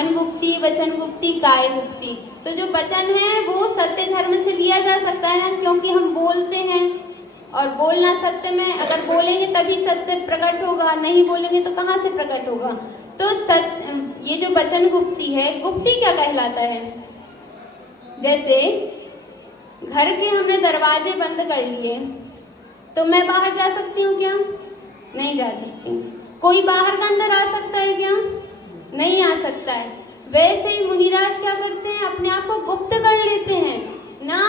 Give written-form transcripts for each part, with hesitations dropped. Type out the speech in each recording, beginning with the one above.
मन गुप्ती, वचन गुप्ती, काय गुप्ती। तो जो वचन है वो सत्य धर्म से लिया जा सकता है, क्योंकि हम बोलते हैं और बोलना सत्य में, अगर बोलेंगे तभी सत्य प्रकट होगा, नहीं बोलेंगे तो कहाँ से प्रकट होगा। तो ये जो वचन गुप्ती है, गुप्ती क्या कहलाता है? जैसे घर के हमने दरवाजे बंद कर लिए, तो मैं बाहर जा सकती हूँ क्या? नहीं जा सकती। कोई बाहर का अंदर आ सकता है क्या? नहीं आ सकता है। वैसे ही मुनिराज क्या करते हैं, अपने आप को गुप्त कर लेते हैं ना,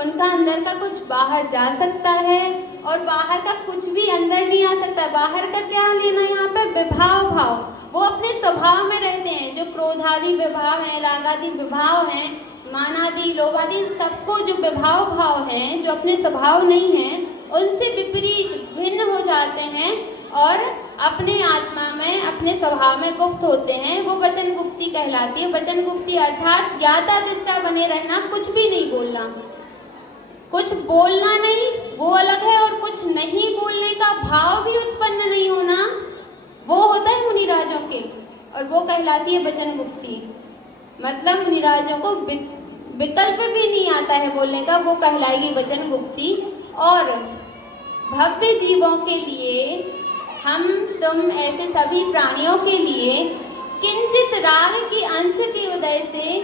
उनका अंदर का कुछ बाहर जा सकता है और बाहर का कुछ भी अंदर नहीं आ सकता। बाहर का क्या लेना यहाँ पे? विभाव भाव। वो अपने स्वभाव में रहते हैं। जो क्रोधादि विभाव हैं, रागादि विभाव हैं, मानादि, लोभादि, सबको जो विभाव भाव हैं, जो अपने स्वभाव नहीं हैं, उनसे विपरीत भिन्न हो जाते हैं और अपने आत्मा में, अपने स्वभाव में गुप्त होते हैं। वो वचन गुप्ती कहलाती है। वचन गुप्ती अर्थात ज्ञाता दृष्टा बने रहना, कुछ भी नहीं बोलना। कुछ बोलना नहीं वो अलग है, और कुछ नहीं बोलने का भाव भी उत्पन्न नहीं होना, वो होता है मुनिराजों के, और वो कहलाती है वचन गुप्ती। मतलब मुनिराजों को विकल्प भी नहीं आता है बोलने का, वो कहलाएगी वचन गुप्ती। और भव्य जीवों के लिए, हम तुम ऐसे सभी प्राणियों के लिए किंचित राग की अंश के उदय से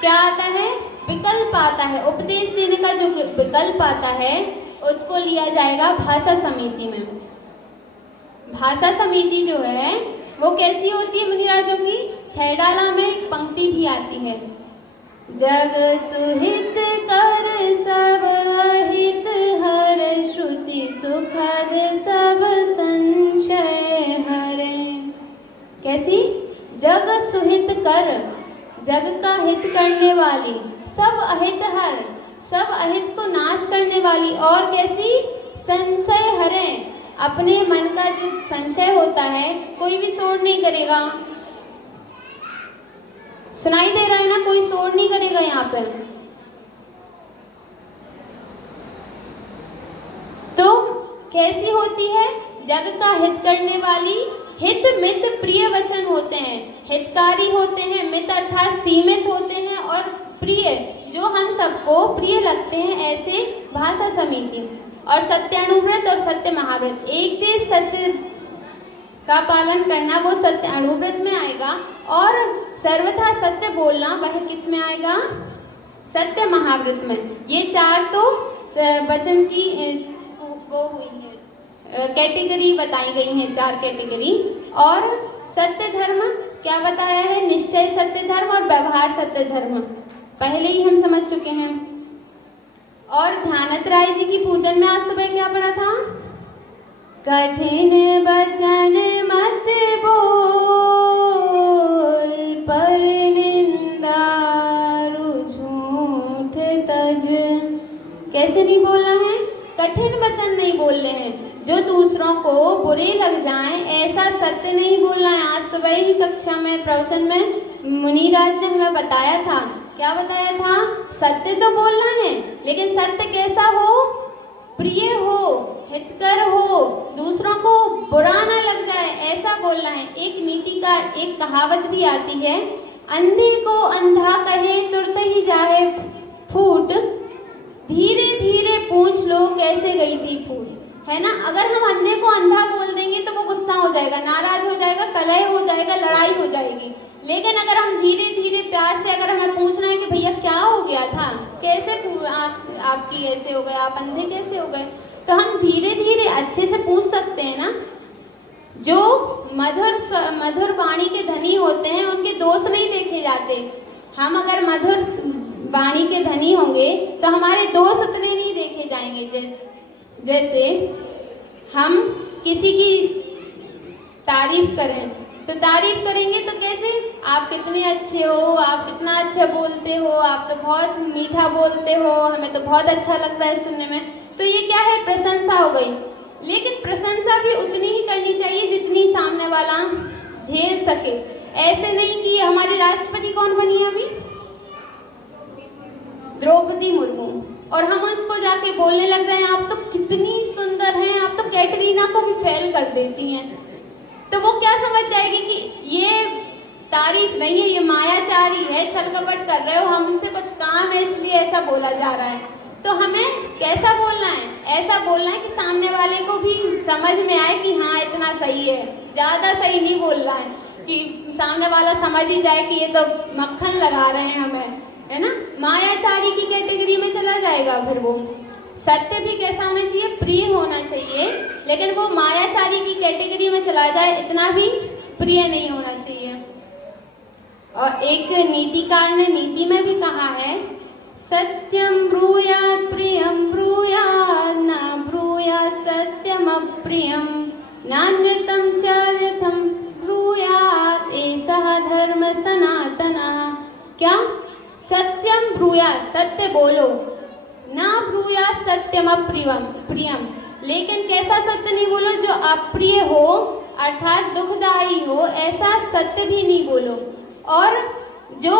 क्या आता है? विकल्प आता है। उपदेश देने का जो विकल्प आता है उसको लिया जाएगा भाषा समिति में। भाषा समिति जो है वो कैसी होती है मुनिराजों की? छैडाला में एक पंक्ति भी आती है, जग सुहित कर सब अहित हर, श्रुति सुखद सब संशय हरे। कैसी? जग सुहित कर, जग का हित करने वाली, सब अहित हर, सब अहित को नाश करने वाली, और कैसी? संशय हरे, अपने मन का जो संशय होता है कोई भी शोर नहीं करेगा। सुनाई दे रहा है ना? कोई शोर नहीं करेगा यहाँ पर। तो कैसी होती है? जग का हित करने वाली। हित मित प्रिय वचन होते हैं, हितकारी होते हैं, मित अर्थात सीमित होते हैं, और प्रिय जो हम सबको प्रिय लगते हैं, ऐसे भाषा समिति। और सत्यानुव्रत और सत्य महाव्रत, एक देश सत्य का पालन करना, वो सत्य अनुव्रत में आएगा। और सर्वथा सत्य बोलना, वह किस में आएगा? सत्य महाव्रत में। ये चार तो वचन की वो हुई है, कैटेगरी बताई गई हैं, चार कैटेगरी। और सत्य धर्म क्या बताया है? निश्चय सत्य धर्म और व्यवहार सत्य धर्म पहले ही हम समझ चुके हैं। और ध्यानत राय जी की पूजन में आज सुबह क्या पढ़ा था? कठिन वचन मत बोल, पर निंदा झूठ तज। कैसे नहीं बोलना है? कठिन वचन नहीं बोलने हैं, जो दूसरों को बुरे लग जाएं, ऐसा सत्य नहीं बोलना है। आज सुबह ही कक्षा में, प्रवचन में मुनिराज ने हमें बताया था। क्या बताया था? सत्य तो बोलना है, लेकिन सत्य कैसा हो? प्रिय हो, हितकर हो, दूसरों को बुरा ना लग जाए, ऐसा बोलना है। एक नीति का एक कहावत भी आती है, अंधे को अंधा कहे तुरत ही जाए फूट, धीरे धीरे पूछ लो कैसे गई थी फूट। है ना? अगर हम अंधे को अंधा बोल देंगे तो वो गुस्सा हो जाएगा, नाराज हो जाएगा, कलह हो जाएगा, लड़ाई हो जाएगी। लेकिन अगर हम धीरे धीरे प्यार से, अगर हमें पूछना है कि भैया क्या हो गया था, कैसे आपकी ऐसे हो गए, आप अंधे कैसे हो गए, तो हम धीरे धीरे अच्छे से पूछ सकते हैं ना। जो मधुर वाणी के धनी होते हैं उनके दोष नहीं देखे जाते। हम अगर मधुर वाणी के धनी होंगे तो हमारे दोष उतने नहीं देखे जाएंगे। जैसे हम किसी की तारीफ करें तो तारीफ करेंगे तो कैसे? आप कितने अच्छे हो, आप कितना अच्छा बोलते हो, आप तो बहुत मीठा बोलते हो, हमें तो बहुत अच्छा लगता है सुनने में। तो ये क्या है? प्रशंसा हो गई। लेकिन प्रशंसा भी उतनी ही करनी चाहिए जितनी सामने वाला झेल सके। ऐसे नहीं कि हमारे राष्ट्रपति कौन बनी है अभी? द्रौपदी मुर्मू, और हम उसको जाके बोलने लग गए आप तो कितनी सुंदर हैं, आप तो कैटरीना को भी फेल कर देती हैं। तो वो क्या समझ जाएगी कि ये तारीफ नहीं है, ये मायाचारी है, छल कपट कर रहे हो, हमसे कुछ काम है इसलिए ऐसा बोला जा रहा है। तो हमें कैसा बोलना है? ऐसा बोलना है कि सामने वाले को भी समझ में आए कि हाँ इतना सही है, ज़्यादा सही नहीं बोल रहा है कि सामने वाला समझ ही जाए कि ये तो मक्खन लगा रहे हैं हमें, है ना। मायाचारी की कैटेगरी में चला जाएगा फिर वो। सत्य भी कैसा होना चाहिए? प्रिय होना चाहिए, लेकिन वो मायाचारी की कैटेगरी में चला जाए, इतना भी प्रिय नहीं होना चाहिए। और एक नीतिकार ने नीति में भी कहा है, सत्यम ब्रूयात् प्रियम ब्रूयात् न ब्रूयात् सत्यम अप्रियम नान्यतम च यथम ब्रूयात् एषः धर्म सनातनः। क्या? सत्यम ब्रूयात्, सत्य बोलो, ना ब्रूयात् सत्यम अप्रियम, लेकिन कैसा सत्य नहीं बोलो जो अप्रिय हो अर्थात दुखदायी हो, ऐसा सत्य भी नहीं बोलो। और जो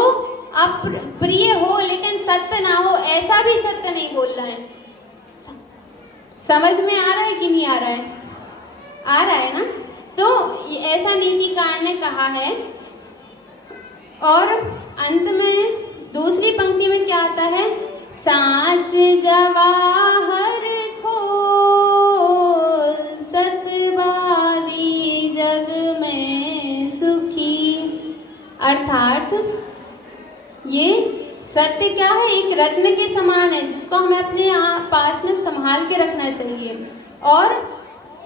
अप्रिय हो लेकिन सत्य ना हो, ऐसा भी सत्य नहीं बोलना है। समझ में आ रहा है कि नहीं आ रहा है? आ रहा है ना। तो ऐसा नीतिकार ने कहा है। और अंत में दूसरी पंक्ति में क्या आता है? साच जवाहर खोल सतवादी जग में सुखी। अर्थात ये सत्य क्या है? एक रत्न के समान है जिसको हमें अपने पास में संभाल के रखना चाहिए। और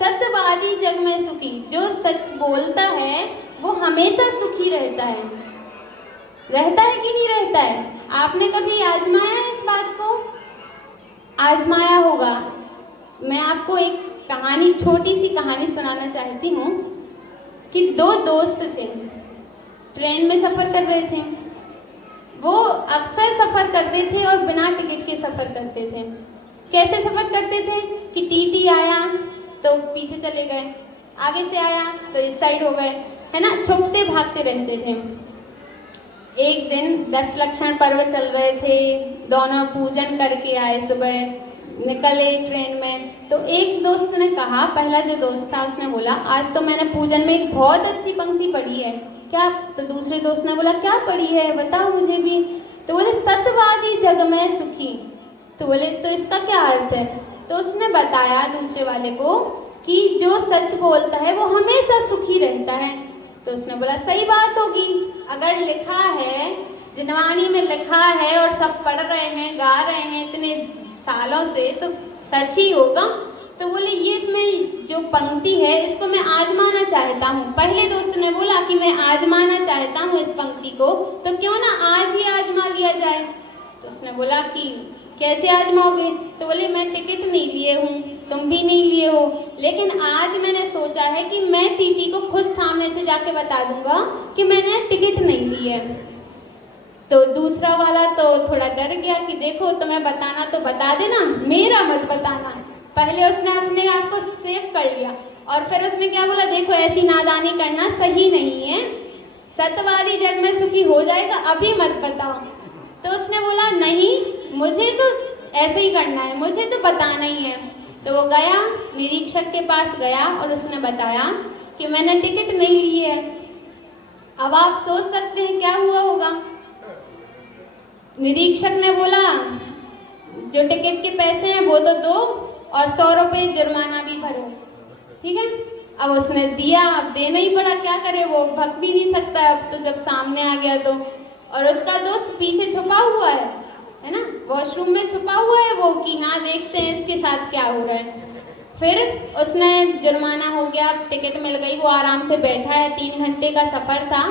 सत्यवादी जग में सुखी, जो सच बोलता है वो हमेशा सुखी रहता है। रहता है कि नहीं रहता है? आपने कभी आजमाया है इस बात को? आजमाया होगा। मैं आपको एक कहानी, छोटी सी कहानी सुनाना चाहती हूँ कि दो दोस्त थे, ट्रेन में सफ़र कर रहे थे। वो अक्सर सफ़र करते थे और बिना टिकट के सफ़र करते थे। कैसे सफ़र करते थे कि टीटी आया तो पीछे चले गए, आगे से आया तो इस साइड हो गए, है ना, छुपते भागते रहते थे। एक दिन 10 लक्षण पर्व चल रहे थे, दोनों पूजन करके आए, सुबह निकले ट्रेन में। तो एक दोस्त ने कहा, पहला जो दोस्त था उसने बोला, आज तो मैंने पूजन में एक बहुत अच्छी पंक्ति पढ़ी है। क्या? तो दूसरे दोस्त ने बोला, क्या पढ़ी है, बताओ मुझे भी। तो बोले, सत्यवादी जग में सुखी। तो बोले, तो इसका क्या अर्थ है? तो उसने बताया दूसरे वाले को कि जो सच बोलता है वो हमेशा सुखी रहता है। तो उसने बोला, सही बात होगी, अगर लिखा है, जिनवाणी में लिखा है और सब पढ़ रहे हैं, गा रहे हैं इतने सालों से, तो सच ही होगा। तो बोले, ये मैं जो पंक्ति है इसको मैं आजमाना चाहता हूँ। पहले दोस्त ने बोला कि मैं आजमाना चाहता हूँ इस पंक्ति को, तो क्यों ना आज ही आजमा लिया जाए। तो उसने बोला कि कैसे आजमाओगे? तो बोले, मैं टिकट नहीं लिए हूँ, तुम भी नहीं लिए हो, लेकिन आज मैंने सोचा है कि मैं टीटी को खुद सामने से जाके बता दूंगा कि मैंने टिकट नहीं ली है। तो दूसरा वाला तो थोड़ा डर गया कि देखो, तुम्हें बताना तो बता देना, मेरा मत बताना। पहले उसने अपने आप को सेव कर लिया और फिर उसने क्या बोला, देखो ऐसी नादानी करना सही नहीं है, सत्यवादी जग में सुखी हो जाएगा, अभी मत बताओ। तो उसने बोला, नहीं, मुझे तो ऐसे ही करना है, मुझे तो बताना ही है। तो वो गया, निरीक्षक के पास गया और उसने बताया कि मैंने टिकट नहीं ली है। अब आप सोच सकते हैं क्या हुआ होगा। निरीक्षक ने बोला, जो टिकट के पैसे हैं वो तो दो और 100 रुपये जुर्माना भी भरो, ठीक है। अब उसने दिया, अब देना ही पड़ा, क्या करे, वो भग भी नहीं सकता अब तो जब सामने आ गया तो। और उसका दोस्त पीछे छुपा हुआ है ना, वॉशरूम में छुपा हुआ है वो, कि हाँ देखते हैं इसके साथ क्या हो रहा है। फिर उसने जुर्माना हो गया, टिकट मिल गई, वो आराम से बैठा है, 3 घंटे का सफ़र था।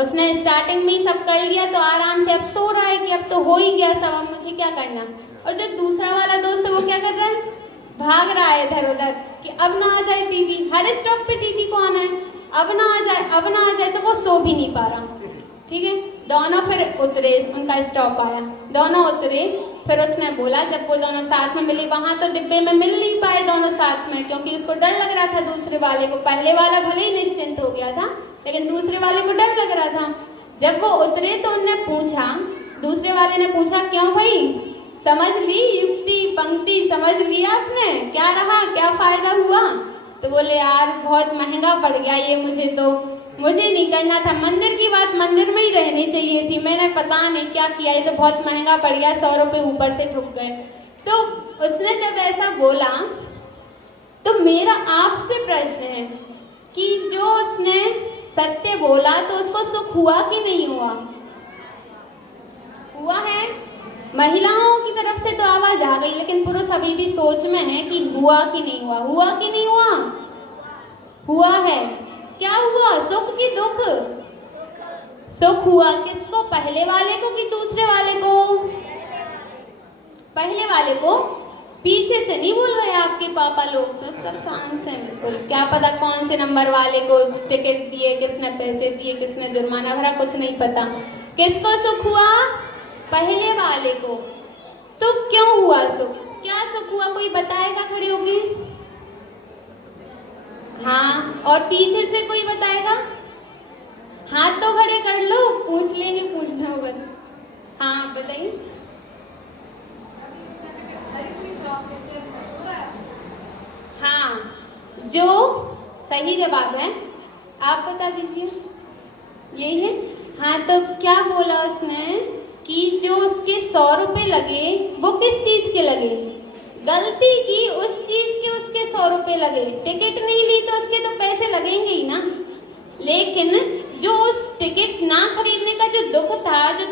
उसने स्टार्टिंग में ही सब कर लिया तो आराम से अब सो रहा है कि अब तो हो ही गया सब, अब मुझे क्या करना। और जो दूसरा वाला दोस्त है वो क्या कर रहा है, भाग रहा है इधर उधर कि अब ना आ जाए टीटी, हर स्टॉप पे टीटी को आना है, अब ना आ जाए, अब ना आ जाए। तो वो सो भी नहीं पा रहा, ठीक है। दोनों फिर उतरे, उनका स्टॉप आया, दोनों उतरे। फिर उसने बोला, जब वो दोनों साथ में मिले, वहाँ तो डिब्बे में मिल नहीं पाए दोनों साथ में, क्योंकि उसको डर लग रहा था दूसरे वाले को। पहले वाला भले ही निश्चिंत हो गया था, लेकिन दूसरे वाले को डर लग रहा था। जब वो उतरे तो उनने पूछा, दूसरे वाले ने पूछा, क्यों भाई, समझ ली युक्ति पंक्ति, समझ लिया आपने, क्या रहा, क्या फायदा हुआ? तो बोले, यार बहुत महंगा पड़ गया ये मुझे तो, मुझे नहीं करना था। मंदिर की बात मंदिर में ही रहनी चाहिए थी। मैंने पता नहीं क्या किया, ये तो बहुत महंगा पड़ गया, 100 रुपये ऊपर से ठुक गए। तो उसने जब ऐसा बोला तो मेरा आपसे प्रश्न है कि जो उसने सत्य बोला तो उसको सुख हुआ कि नहीं हुआ? हुआ है। महिलाओं की तरफ से तो आवाज आ गई, लेकिन पुरुष अभी भी सोच में है कि हुआ कि नहीं हुआ, हुआ कि नहीं हुआ? हुआ है। क्या हुआ? सुख कि दुख? सुख हुआ। किसको? पहले वाले को कि दूसरे वाले को? पहले वाले को। पीछे से नहीं बोल रहे आपके पापा लोग, सब शांत हैं बिल्कुल। क्या पता कौन से नंबर वाले को टिकट दिए, किसने पैसे दिए, किसने जुर्माना भरा, कुछ नहीं पता। किसको सुख हुआ? पहले वाले को। तो क्यों हुआ सुख? क्या सुख हुआ? कोई बताएगा खड़े होके? हाँ, और पीछे से कोई बताएगा? हाथ तो खड़े कर लो, पूछ लेंगे, पूछना होगा। हाँ बताइए। हाँ, जो सही जवाब है आप बता दीजिए। यही है। हाँ, तो क्या बोला उसने कि जो उसके 100 रुपये लगे वो किस चीज के लगे? गलती की उस चीज के उसके 100 रुपये लगे। टिकट नहीं ली तो उसके तो पैसे लगेंगे ही ना। लेकिन जो उस टिकट ना खरीदने का जो दुख था, जो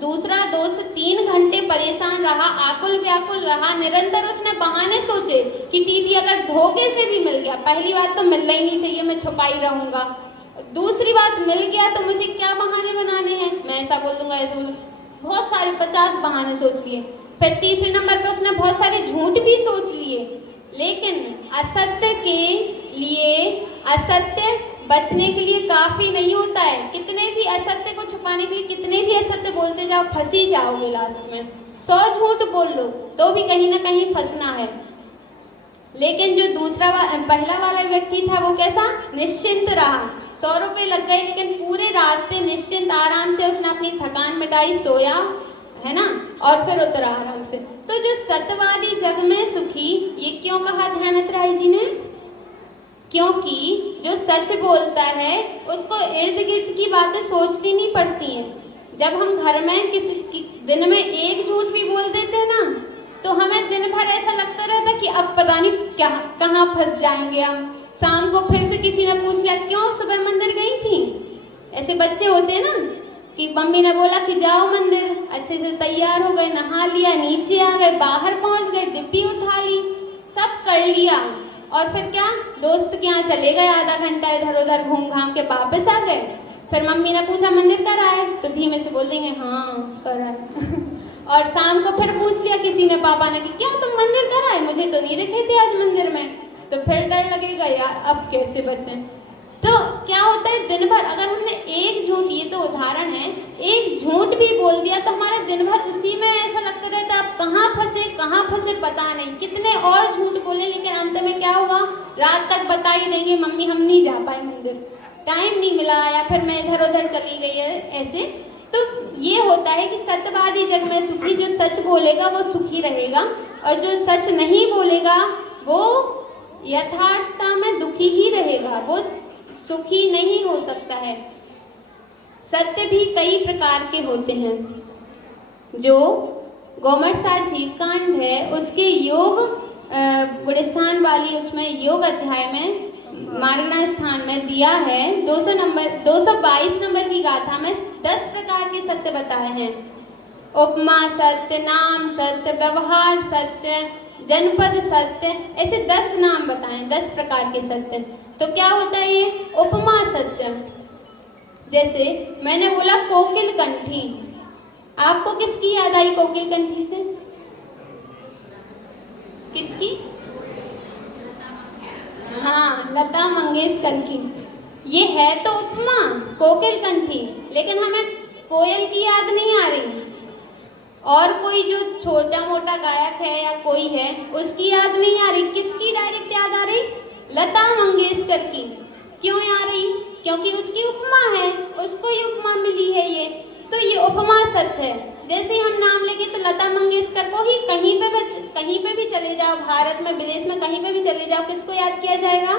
दूसरा दोस्त 3 घंटे परेशान रहा, आकुल व्याकुल रहा, निरंतर उसने बहाने सोचे कि टीटी अगर धोखे से भी मिल गया, पहली बात तो मिलना ही नहीं चाहिए, मैं छुपाई रहूंगा। दूसरी बात, मिल गया तो मुझे क्या बहाने बनाने हैं, मैं ऐसा बोल दूंगा, ऐसा बोल दूंगा। बहुत सारे 50 बहाने सोच लिए। फिर तीसरे नंबर पे उसने बहुत सारे झूठ भी सोच लिए। लेकिन असत्य के लिए, असत्य बचने के लिए काफी नहीं होता है। कितने भी असत्य को छुपाने के लिए कितने भी असत्य बोलते जाओ, फंसी जाओगे लास्ट में। 100 झूठ बोल लो तो भी कहीं ना कहीं फंसना है। लेकिन जो पहला वाला व्यक्ति था वो कैसा? निश्चिंत रहा। 100 रुपये लग गए लेकिन पूरे रास्ते निश्चिंत आराम से उसने अपनी थकान मिटाई, सोया, है ना, और फिर उतरा आराम से। तो जो सत्यवादी जग में सुखी, ये क्यों कहा ध्यानत राय जी ने? क्योंकि जो सच बोलता है उसको इर्द गिर्द की बातें सोचनी नहीं पड़ती हैं। जब हम घर में किसी दिन में एक झूठ भी बोल देते हैं ना, तो हमें दिन भर ऐसा लगता रहता कि अब पता नहीं क्या कहाँ फंस जाएंगे हम। शाम को फिर से किसी ने पूछ लिया, क्यों सुबह मंदिर गई थी? ऐसे बच्चे होते हैं ना कि मम्मी ने बोला कि जाओ मंदिर, अच्छे से तैयार हो गए, नहा लिया, नीचे आ गए, बाहर पहुंच गए, डिब्बी उठा ली, सब कर लिया, और फिर क्या, दोस्त के यहाँ चले गए, आधा घंटा इधर उधर घूम घाम के वापस आ गए। फिर मम्मी ने पूछा मंदिर कर आए, तो धीमे से बोल देंगे हाँ कर आए। और शाम को फिर पूछ लिया किसी ने, पापा ने, कि क्या तुम मंदिर कर आए? मुझे तो नहीं दिखे थे आज मंदिर में। तो फिर डर लगेगा यार अब कैसे बचें। तो क्या होता है, दिन भर अगर हमने एक झूठ, ये तो उदाहरण है, एक झूठ भी बोल दिया तो हमारा दिन भर उसी में ऐसा लगता रहता है अब कहाँ फंसे पता नहीं, कितने और झूठ बोले, लेकिन अंत में क्या होगा, रात तक बता ही देंगे मम्मी हम नहीं जा पाए मंदिर, टाइम नहीं मिला, या फिर मैं इधर उधर चली गई है, ऐसे। तो ये होता है कि सत्यवादी जग में सुखी, जो सच बोलेगा वो सुखी रहेगा, और जो सच नहीं बोलेगा वो यथार्थता में दुखी ही रहेगा, वो सुखी नहीं हो सकता है। सत्य भी कई प्रकार के होते हैं। जो गोमटसार जीव कांड है उसके योग गुणस्थान वाली, उसमें योग अध्याय में मार्गणा स्थान में दिया है 222 नंबर की गाथा में 10 प्रकार के सत्य बताए हैं। उपमा सत्य, नाम सत्य, व्यवहार सत्य, जनपद सत्य, ऐसे 10 नाम बताए, 10 प्रकार के सत्य। तो क्या होता है ये उपमा सत्य? जैसे मैंने बोला कोकिल कंठी, आपको किसकी याद आई कोकिल कंठी से? किसकी? हाँ, लता मंगेशकर की। ये है तो उपमा कोकिल कंठी, लेकिन हमें कोयल की याद नहीं आ रही, और कोई जो छोटा मोटा गायक है या कोई है उसकी याद नहीं आ रही। किसकी डायरेक्ट याद आ रही? लता मंगेशकर की। क्यों आ रही? क्योंकि उसकी उपमा है, उसको ही उपमा मिली है ये, तो ये उपमा सत्य है। जैसे हम नाम लेंगे तो लता मंगेशकर को ही कहीं पे भी चले जाओ, भारत में विदेश में कहीं पे भी चले जाओ, किसको याद किया जाएगा?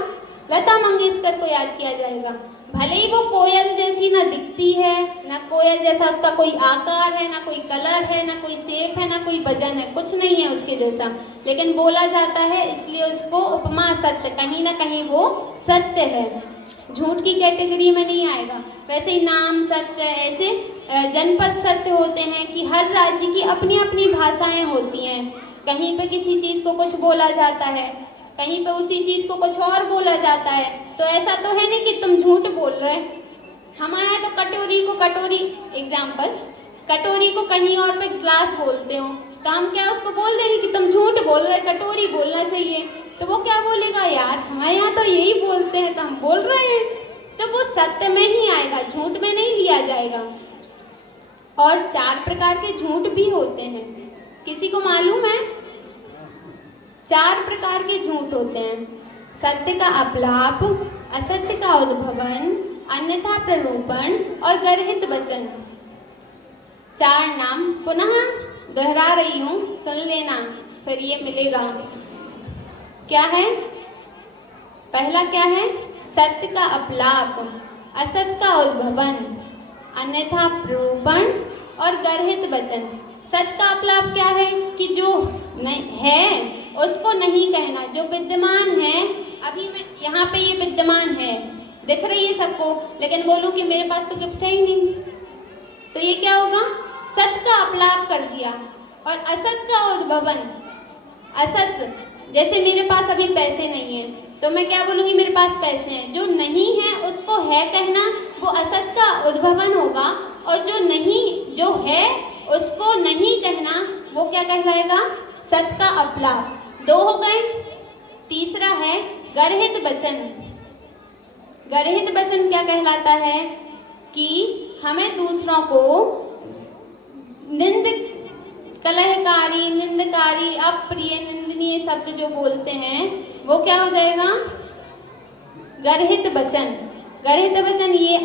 लता मंगेशकर को याद किया जाएगा। भले ही वो कोयल जैसी ना दिखती है, ना कोयल जैसा उसका कोई आकार है, ना कोई कलर है, ना कोई शेप है, ना कोई वजन है, कुछ नहीं है उसके जैसा, लेकिन बोला जाता है इसलिए उसको उपमा सत्य, कहीं ना कहीं वो सत्य है, झूठ की कैटेगरी में नहीं आएगा। वैसे ही नाम सत्य, ऐसे जनपद सत्य होते हैं कि हर राज्य की अपनी अपनी भाषाएं होती हैं। कहीं पे किसी चीज़ को कुछ बोला जाता है, कहीं पे उसी चीज़ को कुछ और बोला जाता है। तो ऐसा तो है नहीं कि तुम झूठ बोल रहे। हमारे यहाँ तो कटोरी को कटोरी, एग्जाम्पल, कटोरी को कहीं और पे ग्लास बोलते हो, तो हम क्या उसको बोल देंगे कि तुम झूठ बोल रहे, कटोरी बोलना चाहिए। तो वो क्या बोलेगा, यार हमारे यहाँ तो यही बोलते हैं तो हम बोल रहे हैं। तो वो सत्य में ही आएगा, झूठ में नहीं लिया जाएगा। और 4 प्रकार के झूठ भी होते हैं, किसी को मालूम है? 4 प्रकार के झूठ होते हैं। सत्य का अपलाप, असत्य का उद्भवन, अन्यथा प्ररूपण और गर्हित वचन। 4 नाम पुनः दोहरा रही हूँ, सुन लेना, फिर ये मिलेगा। क्या है? पहला क्या है? सत्य का अपलाप, असत्य का उद्भवन, अन्यथा प्ररूपण और गर्हित वचन। सत्य का अपलाप क्या है? कि जो नहीं है उसको नहीं कहना, जो विद्यमान है, अभी मैं यहाँ पे ये विद्यमान है, दिख रही है सबको, लेकिन बोलूँ कि मेरे पास तो गिफ्ट है ही नहीं, तो ये क्या होगा? सत्य का अपलाप कर दिया। और असत्य का उद्भवन, असत्य, जैसे मेरे पास अभी पैसे नहीं है, तो मैं क्या बोलूँगी? मेरे पास पैसे हैं। जो नहीं है उसको है कहना, वो असत्य का उद्भवन होगा। और जो नहीं, जो है उसको नहीं कहना, वो क्या कहलाएगा? सत्य का अपलाप। 2 हो गए। तीसरा है गर्हित वचन। गर्हित वचन क्या कहलाता है? कि हमें दूसरों को निंद, कलहकारी, निंदकारी, अप्रिय, निंदनीय शब्द जो बोलते हैं, वो क्या हो जाएगा? गर्हित वचन। गर्हित वचन ये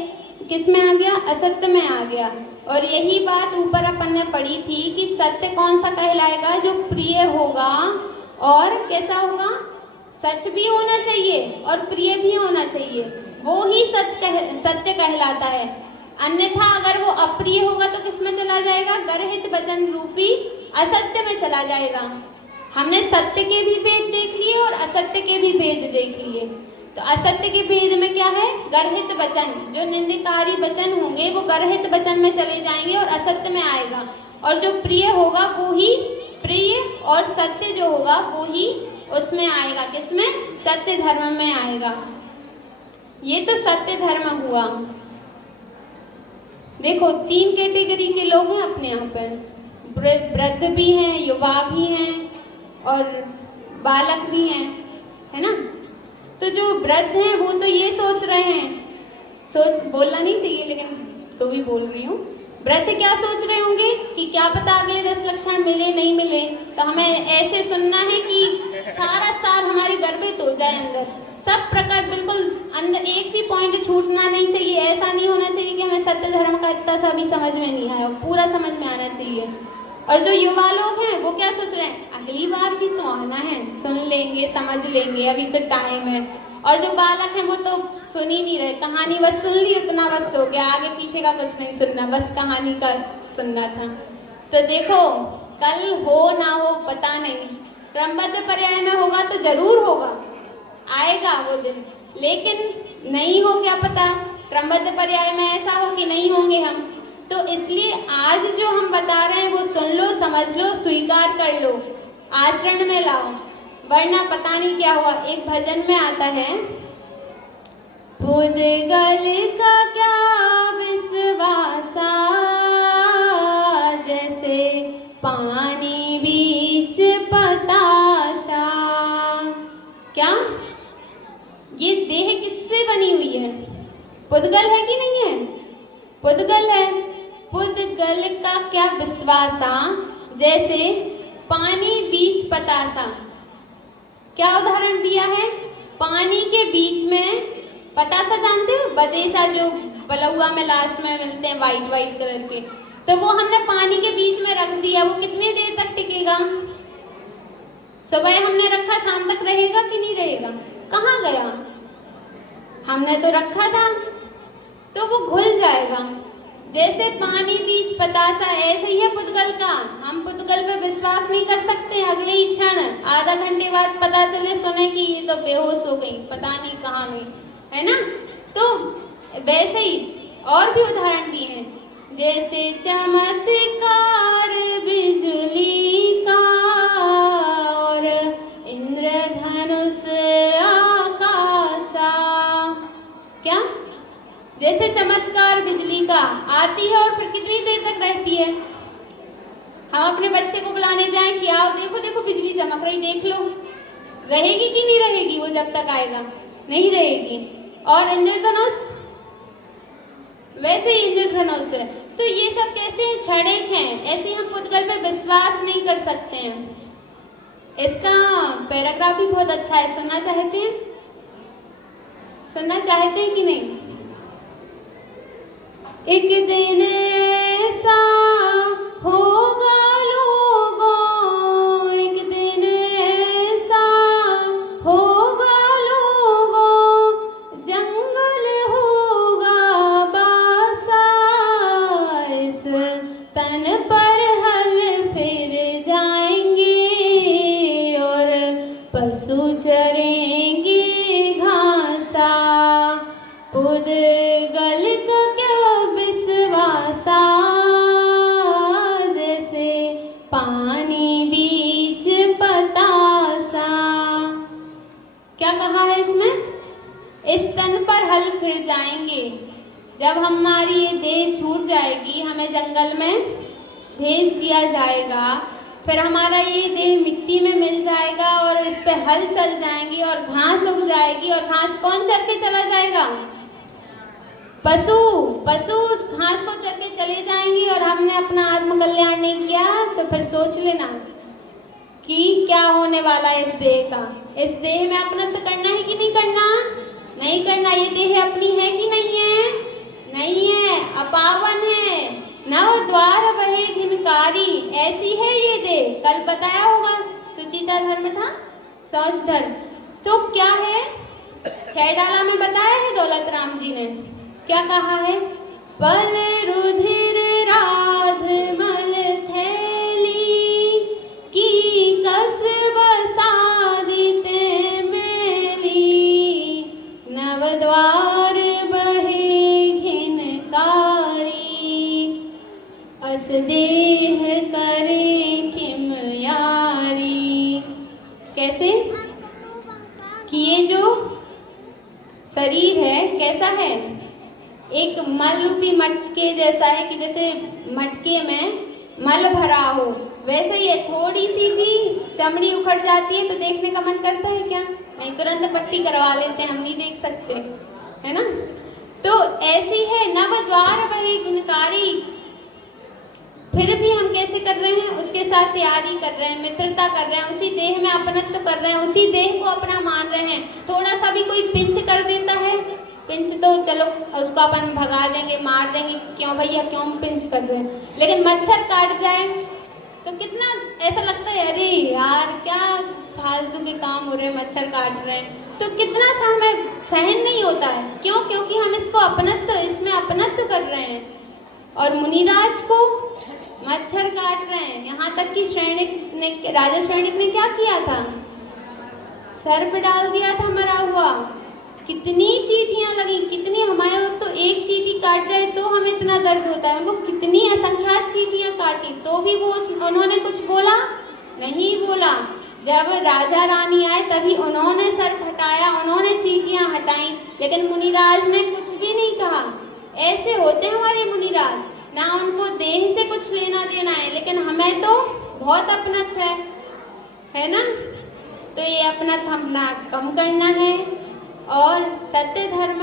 किस में आ गया? असत्य में आ गया। और यही बात ऊपर अपन ने पढ़ी थी कि सत्य कौन सा कहलाएगा? जो प्रिय होगा और कैसा होगा? सच भी होना चाहिए और प्रिय भी होना चाहिए, वो ही सत्य कहलाता है। अन्यथा अगर वो अप्रिय होगा तो किस में चला जाएगा? गर्हित वचन रूपी असत्य में चला जाएगा। हमने सत्य के भी भेद देख लिए और असत्य के भी भेद देख लिए। तो असत्य के भेद में क्या है? गर्हित वचन, जो निंदकारी वचन होंगे वो गर्हित वचन में चले जाएंगे और असत्य में आएगा। और जो प्रिय होगा वो ही प्रिय, और सत्य जो होगा वो ही उसमें आएगा। किसमें? सत्य धर्म में आएगा। ये तो सत्य धर्म हुआ। देखो 3 कैटेगरी के लोग हैं अपने यहाँ पर, वृद्ध भी हैं, युवा भी हैं और बालक भी हैं, है ना? तो जो वृद्ध हैं वो तो ये सोच रहे हैं, सोच बोलना नहीं चाहिए लेकिन तो भी बोल रही हूँ, वृद्ध क्या सोच रहे होंगे कि क्या पता अगले 10 लक्षण मिले नहीं मिले, तो हमें ऐसे सुनना है कि सारा सार हमारे गर्भित हो जाए अंदर, सब प्रकार बिल्कुल अंदर, एक भी पॉइंट छूटना नहीं चाहिए। ऐसा नहीं होना चाहिए कि हमें सत्य धर्म का इतना सा भी समझ में नहीं आया, पूरा समझ में आना चाहिए। और जो युवा लोग हैं वो क्या सोच रहे हैं? अगली बार भी तो आना है, सुन लेंगे, समझ लेंगे, अभी तो टाइम है। और जो बालक हैं वो तो सुन ही नहीं रहे, कहानी बस सुन ली, उतना बस हो गया, आगे पीछे का कुछ नहीं सुनना, बस कहानी का सुनना था। तो देखो कल हो ना हो पता नहीं, क्रमबद्ध पर्याय में होगा तो जरूर होगा, आएगा वो दिन, लेकिन नहीं हो क्या पता, क्रमबद्ध पर्याय में ऐसा हो कि नहीं होंगे हम। तो इसलिए आज जो हम बता रहे हैं वो सुन लो, समझ लो, स्वीकार कर लो, आचरण में लाओ, वरना पता नहीं क्या हुआ। एक भजन में आता है, पुद्गल का क्या विश्वासा, जैसे पानी बीच पताशा। क्या ये देह किससे बनी हुई है? पुद्गल है कि नहीं है? पुद्गल है। पुद्गल का क्या विश्वासा, जैसे पानी बीच पतासा। क्या उदाहरण दिया है? पानी के बीच में पतासा, जानते हो बदेसा जो बलुआ में लास्ट में मिलते हैं वाइट वाइट कलर के, तो वो हमने पानी के बीच में रख दिया, वो कितनी देर तक टिकेगा? सुबह हमने रखा, शाम तक रहेगा कि नहीं रहेगा? कहाँ गया? हमने तो रखा था, तो वो घुल जाएगा। जैसे पानी बीच पतासा, ऐसे ही है पुद्गल का। हम पुद्गल पे विश्वास नहीं कर सकते, अगले ही क्षण आधा घंटे बाद पता चले सुने कि ये तो बेहोश हो गई, पता नहीं कहाँ गई, है ना। तो वैसे ही और भी उदाहरण दिए हैं, जैसे चमत्कार बिजली का और इंद्रधनुष आकाशा। क्या? जैसे चमत्कार बिजली का आती है और फिर कितनी देर तक रहती है। हम अपने बच्चे को बुलाने जाएं कि आओ देखो देखो बिजली चमक रही, देख लो, रहेगी कि नहीं रहेगी वो जब तक आएगा? नहीं रहेगी। और इंद्रधनुष, वैसे ही इंद्रधनुष है। तो ये सब कैसे हैं? क्षणिक हैं। ऐसे हम पुद्गल पे विश्वास नहीं कर सकते हैं। इसका पैराग्राफ भी बहुत अच्छा है, सुनना चाहते हैं? सुनना चाहते हैं कि नहीं? एक दिन ऐसा होगा लोगों, एक दिन ऐसा होगा लोगों, जंगल होगा बासा, इस तन पर हल फिर जाएंगे और पशु चरेंगे घासा। पुद्गल का क्या विश्वासा, जैसे पानी बीच पतासा। क्या कहा है इसमें? इस तन पर हल फिर जाएंगे। जब हमारी ये देह छूट जाएगी, हमें जंगल में भेज दिया जाएगा, फिर हमारा ये देह मिट्टी में मिल जाएगा और इस पे हल चल जाएंगी और घास उग जाएगी। और घास कौन चर के चला जाएगा? पशु। पशु उस घास को चर के चले जाएंगे। और हमने अपना आत्म कल्याण नहीं किया तो फिर सोच लेना कि क्या होने वाला है इस देह का। इस देह में अपनत्व करना है कि नहीं करना? नहीं करना। ये देह अपनी है कि नहीं है? नहीं है, अपावन है। नव द्वार बहे घिनकारी, ऐसी है ये देह। कल बताया होगा, सुचिता धर्म था, शौच धर्म। तो क्या है? 6 डाला में बताया है दौलत राम जी ने। क्या कहा है? पल रुधिर राध मल थैली की कस बसादित मेली, नव द्वार बहे घिनकारी, अस देह करे किम यारी। कैसे? कि ये जो शरीर है कैसा है? एक मल रूपी मटके जैसा है, कि जैसे मटके में मल भरा हो, वैसे ही है। थोड़ी सी भी चमड़ी उखड़ जाती है तो देखने का मन करता है क्या? नहीं, तुरंत पट्टी करवा लेते हैं, हम नहीं देख सकते, है ना। तो ऐसी है नव द्वार बहे घिनकारी। फिर भी हम कैसे कर रहे हैं? उसके साथ तैयारी कर रहे हैं, मित्रता कर रहे हैं, उसी देह में अपनत्व कर रहे हैं, उसी देह को अपना मान रहे हैं। थोड़ा सा भी कोई पिंच कर देता है, पिंच तो चलो उसको अपन भगा देंगे, मार देंगे, क्यों भैया क्यों पिंच कर रहे हैं। लेकिन मच्छर काट जाए तो कितना ऐसा लगता है, अरे यार क्या फालतू के काम हो रहे हैं, मच्छर काट रहे हैं, तो कितना सा हमें सहन नहीं होता है। क्यों? क्योंकि हम इसको अपनत्व, इसमें अपनत्व कर रहे हैं। और मुनिराज को मच्छर काट रहे हैं। यहाँ तक कि श्रेणिक ने, राजा श्रेणिक ने क्या किया था? सर्प डाल दिया था मरा हुआ। कितनी चींटियां लगी, कितनी, हमारे तो एक चींटी काट जाए तो हमें इतना दर्द होता है, वो कितनी असंख्यात चींटियां काटी, तो भी वो उन्होंने कुछ बोला नहीं बोला। जब राजा रानी आए तभी उन्होंने सर्प हटाया, उन्होंने चींटियां हटाई, लेकिन मुनिराज ने कुछ भी नहीं कहा। ऐसे होते हैं हमारे मुनिराज, ना उनको देह से कुछ लेना देना है, लेकिन हमें तो बहुत अपनत्व है ना। तो ये अपनत्व हमने कम करना है और सत्य धर्म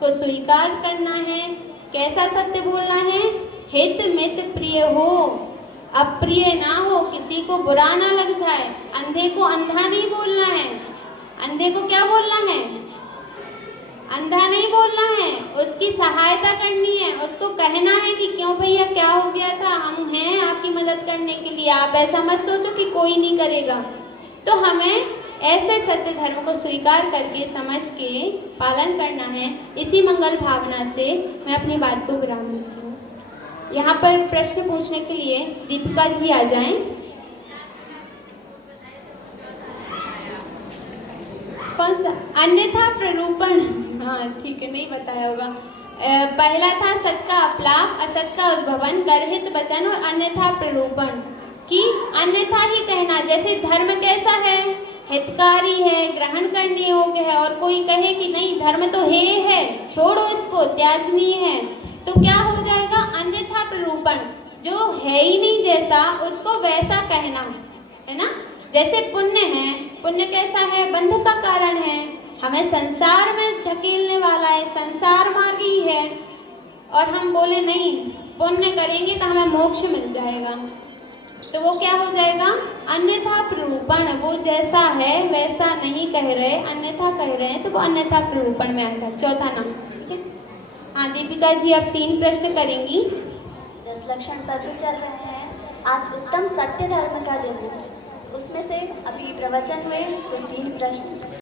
को स्वीकार करना है। कैसा सत्य बोलना है? हित मित प्रिय हो, अप्रिय ना हो, किसी को बुरा ना लग जाए। अंधे को अंधा नहीं बोलना है। अंधे को क्या बोलना है? अंधा नहीं बोलना है, उसकी सहायता करनी है, उसको कहना है कि क्यों भैया क्या हो गया था, हम हैं आपकी मदद करने के लिए, आप ऐसा मत सोचो कि कोई नहीं करेगा। तो हमें ऐसे सत्य धर्म को स्वीकार करके समझ के पालन करना है। इसी मंगल भावना से मैं अपनी बात को विराम देती हूँ। यहाँ पर प्रश्न पूछने के लिए दीपिका जी आ जाएं। कौन सा? अन्यथा प्ररूपण। हाँ ठीक है, नहीं बताया होगा। पहला था सत का अपलाप, असत का उद्भवन, गर्हित वचन और अन्यथा प्ररूपण। कि अन्यथा ही कहना, जैसे धर्म कैसा है, हितकारी है, ग्रहण करने योग्य है, और कोई कहे कि नहीं धर्म तो है, छोड़ो इसको, त्याजनीय है, तो क्या हो जाएगा? अन्यथा प्ररूपण। जो है ही नहीं जैसा, उसको वैसा कहना, है ना। जैसे पुण्य है, पुण्य कैसा है? बंध का कारण है, हमें संसार में धकेलने वाला है, संसार मार्गी है, और हम बोले नहीं पुण्य करेंगे तो हमें मोक्ष मिल जाएगा, तो वो क्या हो जाएगा? अन्यथा प्ररूपण। वो जैसा है वैसा नहीं कह रहे, अन्यथा कह रहे हैं, तो वो अन्यथा प्ररूपण में आएगा। चौथा नाम, ठीक है। हाँ दीपिका जी अब 3 प्रश्न करेंगी। 10 लक्षण तत्व चल रहे हैं। आज उत्तम सत्य धर्म का दिन है, उसमें से अभी प्रवचन हुए तो 3 प्रश्न